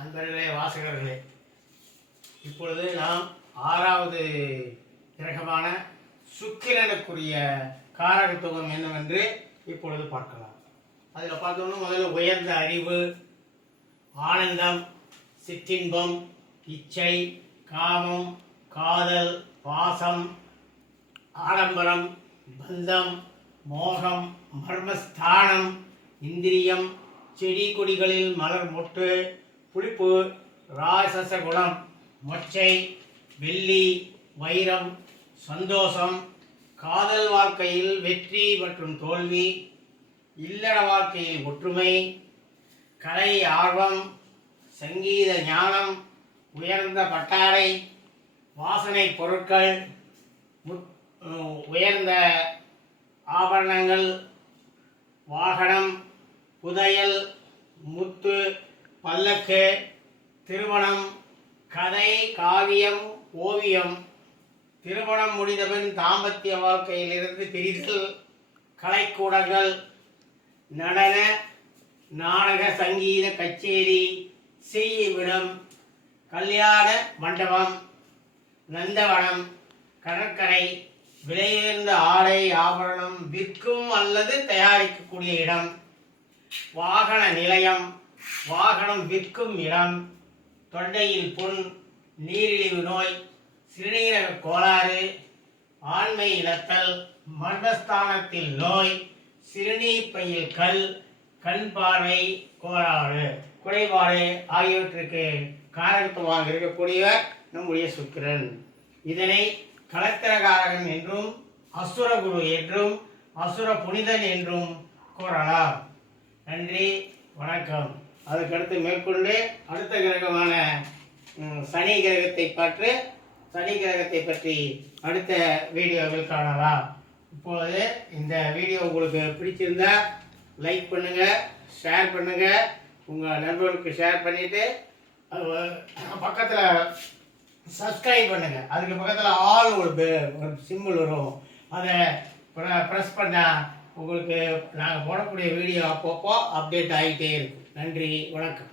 நண்பர்களே, வாசகர்களே, இப்பொழுது நாம் 6வது கிரகமான சுக்கிரனுக்குரிய காரகத்துவம் என்னவென்று இப்பொழுது பார்க்கலாம். அதில் பார்த்தோம்னா முதல்ல உயர்ந்த அறிவு, ஆனந்தம், சிற்றின்பம், இச்சை, காமம், காதல், பாசம், ஆடம்பரம், பந்தம், மோகம், மர்மஸ்தானம், இந்திரியம், செடி கொடிகளில் மலர் மொட்டு, புளிப்பு, ராசச குணம், மொச்சை, வெள்ளி, வைரம், சந்தோஷம், காதல் வாழ்க்கையில் வெற்றி மற்றும் தோல்வி, இல்லற வாழ்க்கையில் ஒற்றுமை, கலை ஆர்வம், சங்கீத ஞானம், உயர்ந்த பட்டாடை, வாசனை பொருட்கள், உயர்ந்த ஆபரணங்கள், வாகனம், புதையல், முத்து, பல்லக்கு, திருமணம், கதை, காவியம், ஓவியம், திருமணம் முடிந்தபின் தாம்பத்திய வாழ்க்கையிலிருந்து பிரிதல், கலைக்கூடங்கள், நடன, நாடக, சங்கீத கச்சேரி, செய்விடம், கல்யாண மண்டபம், நந்தவனம், கடற்கரை, விலையுயர்ந்த ஆடை ஆபரணம் விற்கும் அல்லது தயாரிக்கக்கூடிய இடம், வாகன நிலையம், வாகனம் விற்கும் இடம், தொண்டையில் புண், நீரிழிவு நோய், சிறுநீரக கோளாறு, ஆண்மை இழத்தல், மர்மஸ்தானத்தில் நோய், சிறுநீர் பையில் கல், கண் பார்வை கோளாறு குறைபாடு ஆகியவற்றுக்கு காரகத்துவமாக இருக்கக்கூடியவர் நம்முடைய சுக்கிரன். இதனை கலத்திரகாரகன் என்றும் அசுரகுரு என்றும் அசுர புனிதன் என்றும் கூறலாம். நன்றி, வணக்கம். அதுக்கடுத்து மேற்கொண்டு அடுத்த கிரகமான சனி கிரகத்தை பற்றி அடுத்த வீடியோவில் காணலாம். இப்பொழுது இந்த வீடியோ உங்களுக்கு பிடிச்சிருந்தா லைக் பண்ணுங்க, ஷேர் பண்ணுங்க, உங்கள் நண்பர்களுக்கு ஷேர் பண்ணிட்டு பக்கத்தில் சப்ஸ்கிரைப் பண்ணுங்க. அதுக்கு பக்கத்தில் ஆல் ஒரு சிம்பிள் வரும், அதை ப்ரெஸ் பண்ணால் உங்களுக்கு நாங்கள் போடக்கூடிய வீடியோ அப்பப்போ அப்டேட் ஆகிட்டே இருக்கும். நன்றி, வணக்கம்.